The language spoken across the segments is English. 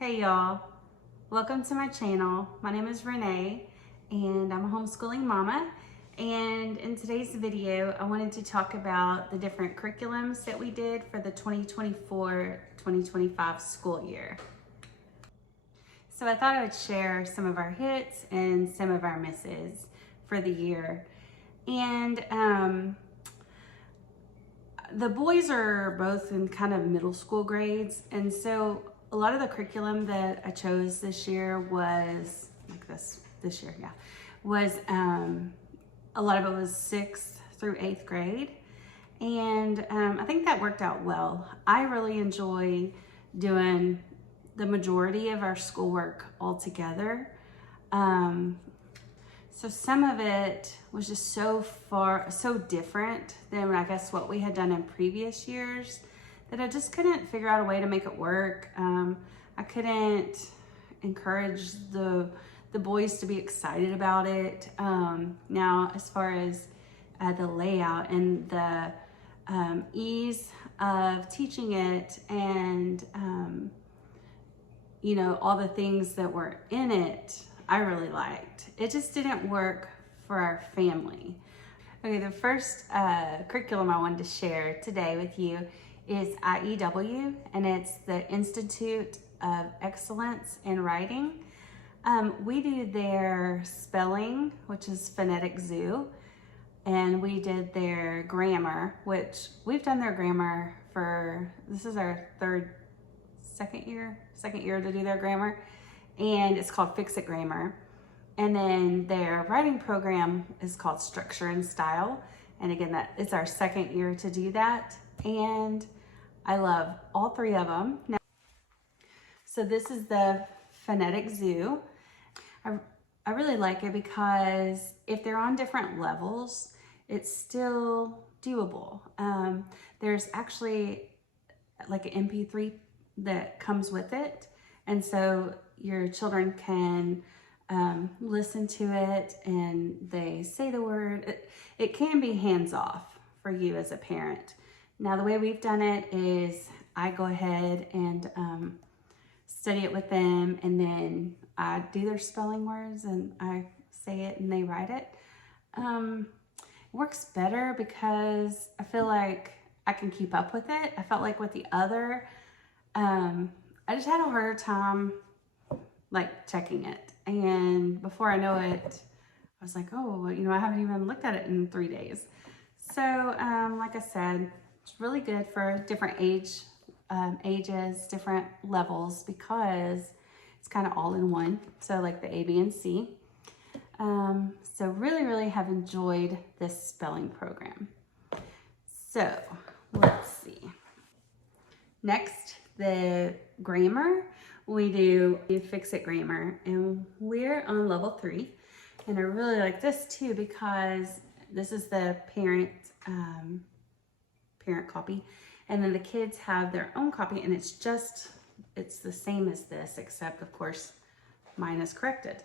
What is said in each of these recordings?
Hey y'all, welcome to my channel. My name is Renee and I'm a homeschooling mama. And in today's video, I wanted to talk about the different curriculums that we did for the 2024-2025 school year. So I thought I would share some of our hits and some of our misses for the year. And the boys are both in kind of middle school grades, and so a lot of the curriculum that I chose this year was like this year, yeah, was a lot of it was 6th through 8th grade, and I think that worked out well. I really enjoy doing the majority of our schoolwork all together. So some of it was just so different than I guess what we had done in previous years that I just couldn't figure out a way to make it work. I couldn't encourage the boys to be excited about it. Now, as far as the layout and the ease of teaching it and you know, all the things that were in it, I really liked. It just didn't work for our family. Okay, the first curriculum I wanted to share today with you is IEW, and it's the Institute of Excellence in Writing. We do their spelling, which is Phonetic Zoo, and we did their grammar, which we've done their grammar for, this is our second year to do their grammar, and it's called Fix It Grammar. And then their writing program is called Structure and Style. And again, it's our second year to do that. And I love all three of them. Now, so this is the Phonetic Zoo. I really like it because if they're on different levels, it's still doable. There's actually like an MP3 that comes with it. And so your children can listen to it and they say the word. It can be hands-off for you as a parent. Now, the way we've done it is I go ahead and study it with them, and then I do their spelling words and I say it and they write it. It works better because I feel like I can keep up with it. I felt like with the other, I just had a harder time like checking it. And before I know it, I was like, oh, you know, I haven't even looked at it in 3 days. So like I said, it's really good for different ages, different levels, because it's kind of all in one. So like the A, B, and C. So really have enjoyed this spelling program. So let's see. Next, the grammar. We do Fix It Grammar, and we're on level 3. And I really like this too because this is the parent copy, and then the kids have their own copy, and it's the same as this, except of course mine is corrected.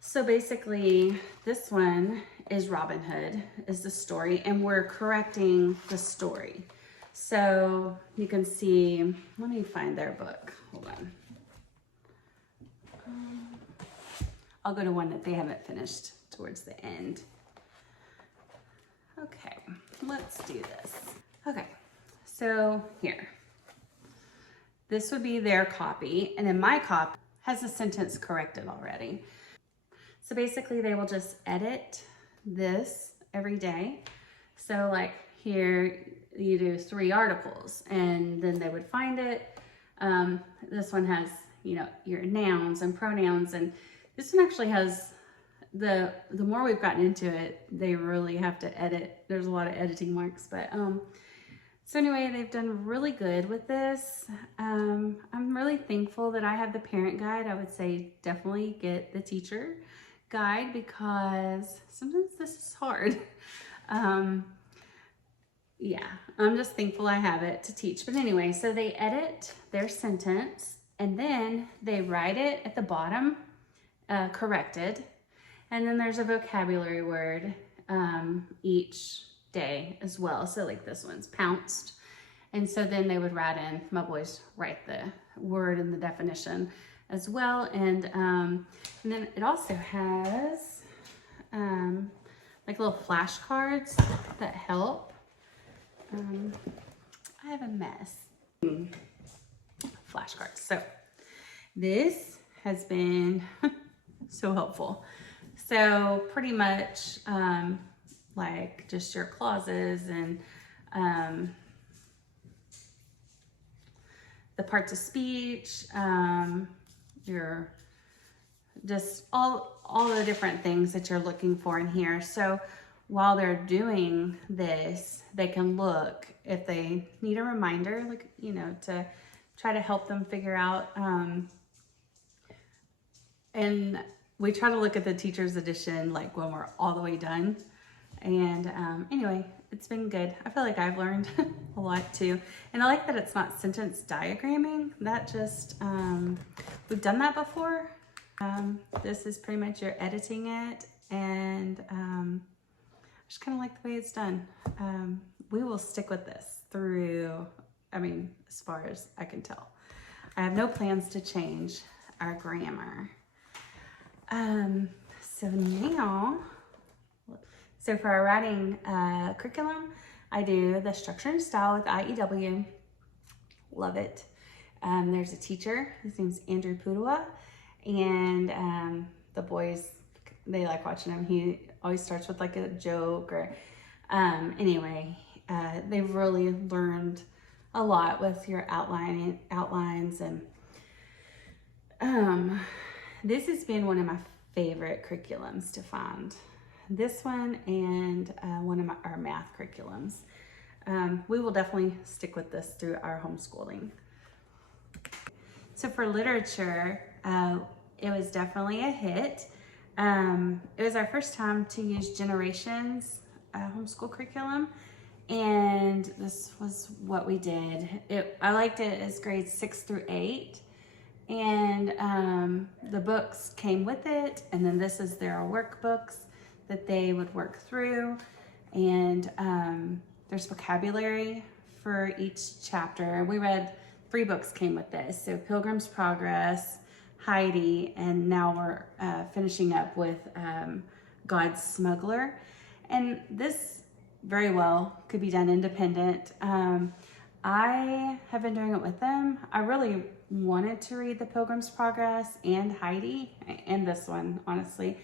So basically this one is Robin Hood is the story, and we're correcting the story. So you can see, let me find their book, hold on. I'll go to one that they haven't finished towards the end. Okay, let's do this. Okay, so here. This would be their copy, and then my copy has a sentence corrected already. So basically they will just edit this every day. So like here, you do 3 articles, and then they would find it. This one has, you know, your nouns and pronouns, and this one actually has the more we've gotten into it, they really have to edit. There's a lot of editing marks, but so anyway, they've done really good with this. I'm really thankful that I have the parent guide. I would say definitely get the teacher guide because sometimes this is hard. Yeah, I'm just thankful I have it to teach. But anyway, so they edit their sentence and then they write it at the bottom, corrected. And then there's a vocabulary word each day as well. So like this one's pounced. And so then they would write in, my boys write the word in the definition as well. And then it also has like little flashcards that help. I have a mess. Flashcards. So this has been so helpful. So pretty much like just your clauses and the parts of speech, your just all the different things that you're looking for in here. So while they're doing this, they can look if they need a reminder, like, you know, to try to help them figure out. And we try to look at the teacher's edition like when we're all the way done. And anyway, it's been good. I feel like I've learned a lot too. And I like that it's not sentence diagramming. That just, we've done that before. This is pretty much you're editing it, and I just kind of like the way it's done. We will stick with this through, I mean, as far as I can tell. I have no plans to change our grammar. So now, so for our writing curriculum, I do the structure and style with IEW. Love it. There's a teacher, his name's Andrew Pudua, and the boys, they like watching him. He always starts with like a joke or anyway, they've really learned a lot with your outlines, and this has been one of my favorite curriculums to find. This one and one of our math curriculums. We will definitely stick with this through our homeschooling. So for literature, it was definitely a hit. It was our first time to use Generations homeschool curriculum, and this was what we did. I liked it as grades 6 through 8, and the books came with it, and then this is their workbooks that they would work through, and there's vocabulary for each chapter. We read 3 books came with this, so Pilgrim's Progress, Heidi, and now we're finishing up with God's Smuggler. And this very well could be done independent. I have been doing it with them. I really wanted to read the Pilgrim's Progress and Heidi and this one, honestly,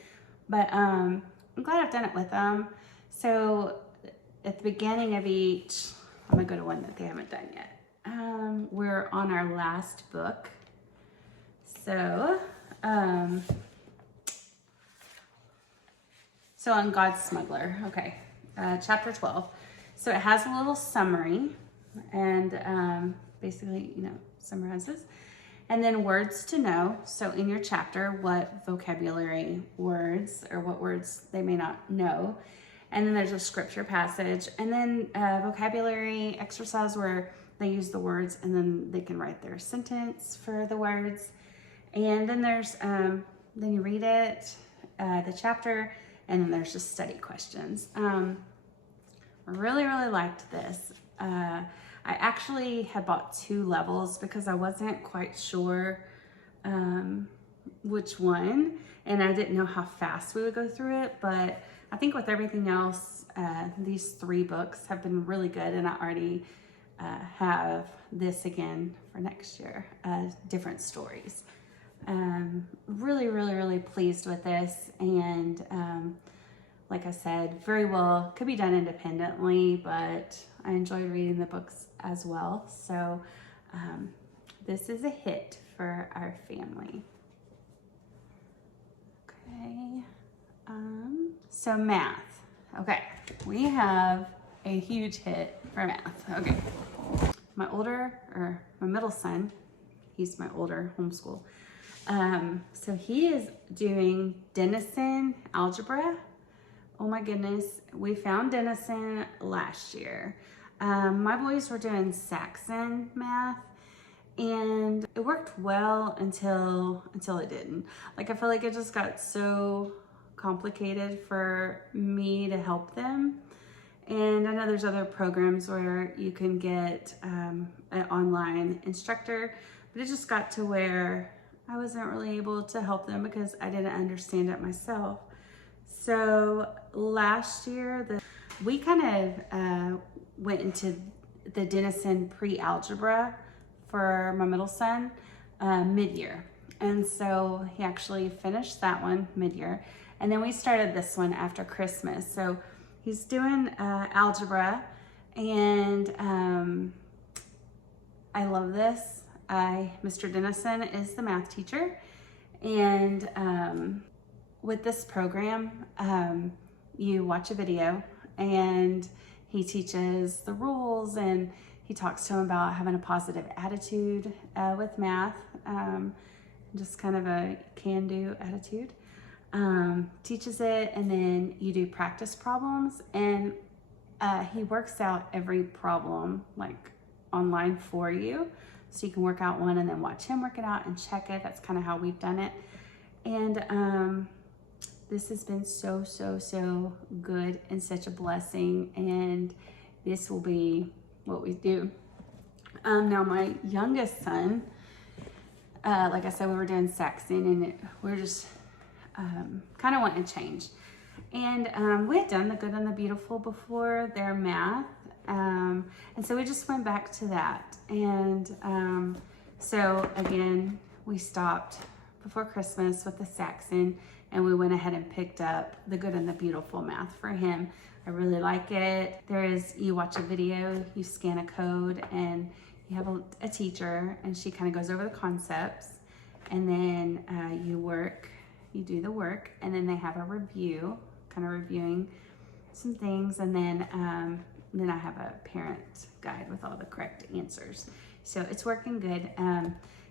but I'm glad I've done it with them. So at the beginning of each, I'm gonna go to one that they haven't done yet. We're on our last book. So, on God's Smuggler, okay, chapter 12. So it has a little summary, and basically, you know, summarizes. And then words to know. So in your chapter, what vocabulary words or what words they may not know. And then there's a scripture passage, and then vocabulary exercise where they use the words and then they can write their sentence for the words. And then there's, then you read it, the chapter, and then there's just study questions. I really, really liked this. I actually had bought 2 levels because I wasn't quite sure which one, and I didn't know how fast we would go through it, but I think with everything else, these 3 books have been really good, and I already have this again for next year, different stories. Really, really, really pleased with this, and like I said, very well could be done independently, but I enjoyed reading the books as well. So this is a hit for our family. Okay, so math. Okay, we have a huge hit for math. Okay, my middle son, he's my older homeschool. So he is doing Denison algebra. Oh my goodness, we found Denison last year. My boys were doing Saxon math, and it worked well until it didn't. Like, I feel like it just got so complicated for me to help them. And I know there's other programs where you can get an online instructor, but but it just got to where I wasn't really able to help them because I didn't understand it myself. So last year, we kind of went into the Denison pre-algebra for my middle son mid-year. And so he actually finished that one mid-year. And then we started this one after Christmas. So he's doing algebra, and I love this. Mr. Denison is the math teacher, and with this program, you watch a video and he teaches the rules, and he talks to him about having a positive attitude with math, just kind of a can-do attitude. Teaches it, and then you do practice problems, and he works out every problem like online for you, so you can work out one and then watch him work it out and check it. That's kind of how we've done it. And this has been so good and such a blessing, and this will be what we do. Now my youngest son, like I said, we were doing Saxon, and we're just kind of wanting to change. And we had done the good and the beautiful before their math, and so we just went back to that. And so again, we stopped before Christmas with the Saxon, and we went ahead and picked up the good and the beautiful math for him. I really like it. You watch a video, you scan a code, and you have a teacher, and she kind of goes over the concepts, and then you do the work, and then they have a review, kind of reviewing some things, and then I have a parent guide with all the correct answers. So it's working good.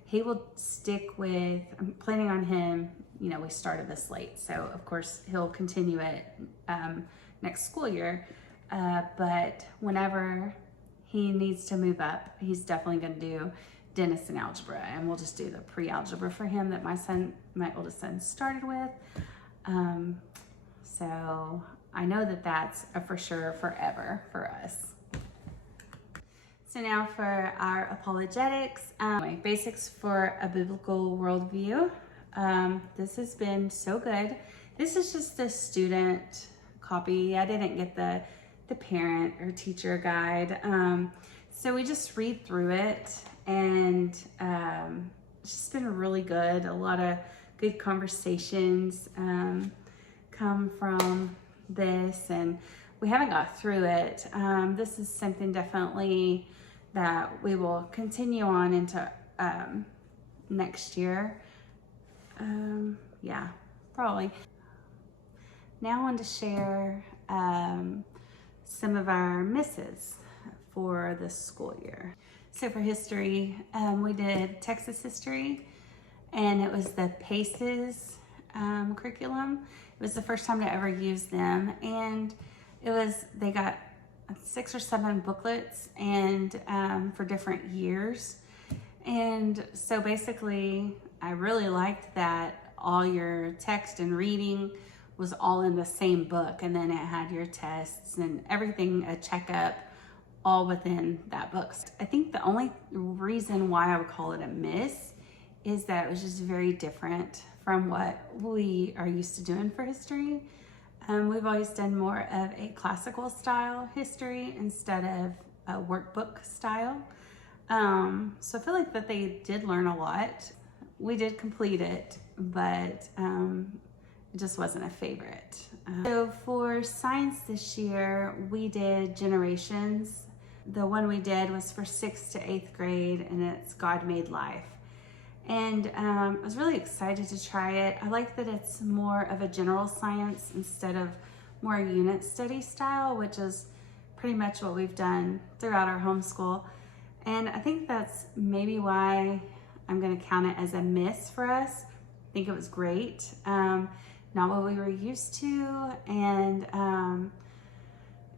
He will stick with, I'm planning on him, we started this late, so of course he'll continue it next school year, but whenever he needs to move up, he's definitely going to do Denison algebra, and we'll just do the pre-algebra for him that my oldest son started with. So I know that that's a for sure forever for us. So now for our apologetics, basics for a biblical worldview. This has been so good. This is just the student copy. I didn't get the parent or teacher guide. So we just read through it, and it's just been really good. A lot of good conversations come from this, and we haven't got through it. This is something definitely that we will continue on into next year. Yeah, probably. Now I want to share some of our misses for this school year. So for history, we did Texas history, and it was the PACES curriculum. It was the first time to ever use them, and they got 6 or 7 booklets, and for different years. And so basically, I really liked that all your text and reading was all in the same book, and then it had your tests and everything, a checkup, all within that book. I think the only reason why I would call it a miss is that it was just very different from what we are used to doing for history. We've always done more of a classical style history instead of a workbook style. So I feel like that they did learn a lot. We did complete it, but it just wasn't a favorite. So for science this year, we did Generations. The one we did was for 6th to 8th grade, and it's God Made Life. And I was really excited to try it. I like that it's more of a general science instead of more unit study style, which is pretty much what we've done throughout our homeschool. And I think that's maybe why I'm gonna count it as a miss for us. I think it was great. Not what we were used to, and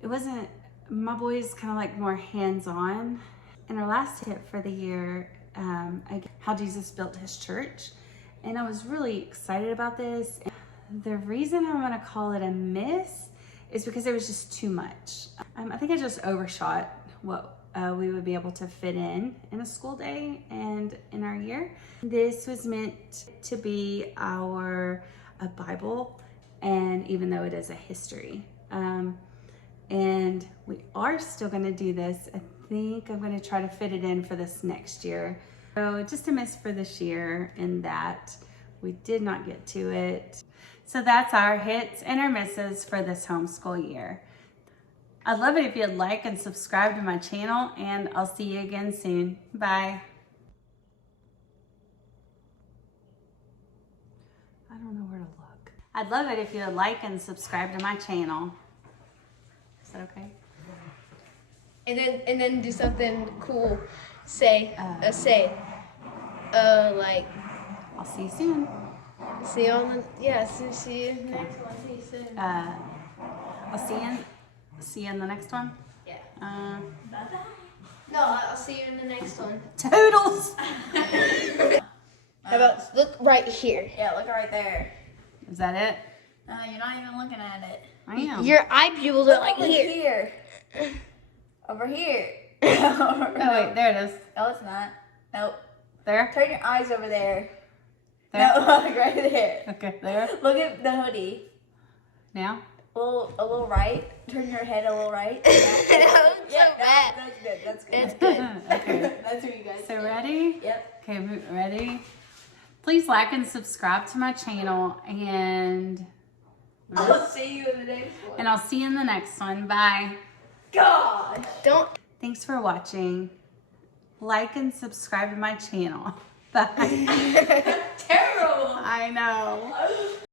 it wasn't, my boys kind of like more hands-on. And our last tip for the year, how Jesus built his church. And I was really excited about this. The reason I'm gonna call it a miss is because it was just too much. I think I just overshot what we would be able to fit in a school day and in our year. This was meant to be our Bible, and even though it is a history. And we are still going to do this. I think I'm going to try to fit it in for this next year. So just a miss for this year in that we did not get to it. So that's our hits and our misses for this homeschool year. I'd love it if you'd like and subscribe to my channel, and I'll see you again soon. Bye. I don't know where to look. I'd love it if you'd like and subscribe to my channel. Is that okay? And then do something cool. Say, like, I'll see you soon. see you on the, see you next one. See you soon. I'll see you in the next one. Yeah. Bye-bye. No, I'll see you in the next one. Toodles! How about look right here? Yeah, look right there. Is that it? You're not even looking at it. I am. Your eye pupils are like Over here. Over here. Oh wait, there it is. No, it's not. Nope. There? Turn your eyes over there. There? No, look right there. Okay, there. Look at the hoodie. Now? A little right. Turn your head a little right. That looks so bad. That's good. That's good. It's good. Okay. That's what you guys So do. ready? Yep. Okay, ready? Please like and subscribe to my channel, and I'll see you in the next one. I'll see you in the next one. Bye. Gosh. Don't. Thanks for watching. Like and subscribe to my channel. Bye. Terrible. I know.